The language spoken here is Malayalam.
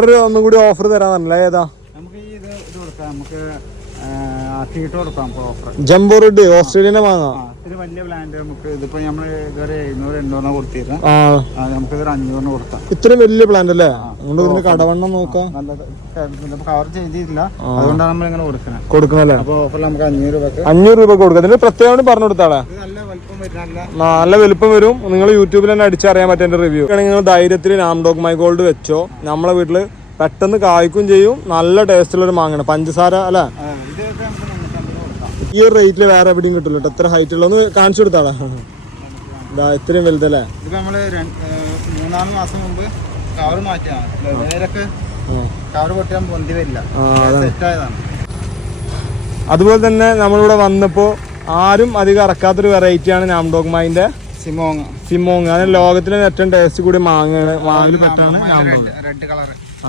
വേറൊരു ഒന്നും കൂടി ഓഫർ തരാന്നല്ല, ഏതാ? നമുക്ക് ഇത് കൊടുക്കാം, നമുക്ക് ആക്കിയിട്ട് കൊടുക്കാം ഓഫർ. ജംബോ റെഡ് ഓസ്ട്രേലിയനെ വാങ്ങാം. ഇത്തിരി വലിയ പ്ലാന്റ് നമുക്ക് ഇതിപ്പോ നമ്മള് ഇതുവരെ 700-800 കൊടുത്തിരുന്നു, നമുക്ക് ഇതൊരു 500 കൊടുക്കാം. ഇത്രയും വലിയ പ്ലാന്റ് അല്ലേ? അതുകൊണ്ട് ഇതിന്റെ കടവണ്ണം നോക്കാം. നല്ലത് കവർ ചെയ്തിട്ടില്ല, അതുകൊണ്ടാണ് നമ്മൾ ഇങ്ങനെ കൊടുക്കണല്ലേ. അപ്പൊ ഓഫറിൽ നമുക്ക് 500 രൂപ കൊടുക്കാം. ഇതിന് പ്രത്യേകം പറഞ്ഞു കൊടുത്താളെ. നല്ല വലിപ്പം വരുന്നില്ല, നല്ല വലുപ്പം വരും. നിങ്ങൾ യൂട്യൂബിൽ തന്നെ അടിച്ചറിയാൻ പറ്റും എന്റെ റിവ്യൂ. നിങ്ങൾ ധൈര്യത്തിൽ നാംഡോഗ് മൈ ഗോൾഡ് വെച്ചോ. നമ്മളെ വീട്ടില് പെട്ടെന്ന് കായ്ക്കും ചെയ്യും. നല്ല ടേസ്റ്റുള്ള ഒരു മാങ്ങയാണ്. പഞ്ചസാര അല്ലെ? ഈ ഒരു റേറ്റില് വേറെ എവിടെയും കിട്ടില്ല കേട്ടോ. എത്ര ഹൈറ്റ് ഉള്ള ഒന്ന് കാണിച്ചു കൊടുത്താളാ. ഇത്രയും വലുതല്ലേ? ഇത് നമ്മള് 3-4 മാസം മുമ്പ് കവർ മാറ്റിയാണ്. നേരൊക്കെ കവർ പൊട്ടിയാൽ പൊന്തി വരില്ല, സെറ്റായതാണ്. അതുപോലെ തന്നെ നമ്മളിവിടെ വന്നപ്പോ ആരും അധികം ഇറക്കാത്തൊരു വെറൈറ്റിയാണ് നാംഡോഗ് മൈന്റെ സിമോങ്. അത് ലോകത്തിലെ ഏറ്റവും ടേസ്റ്റ് കൂടി മാങ്ങയാണ്. വാങ്ങിൽ പെട്ടാണ് റെഡ് കളർ.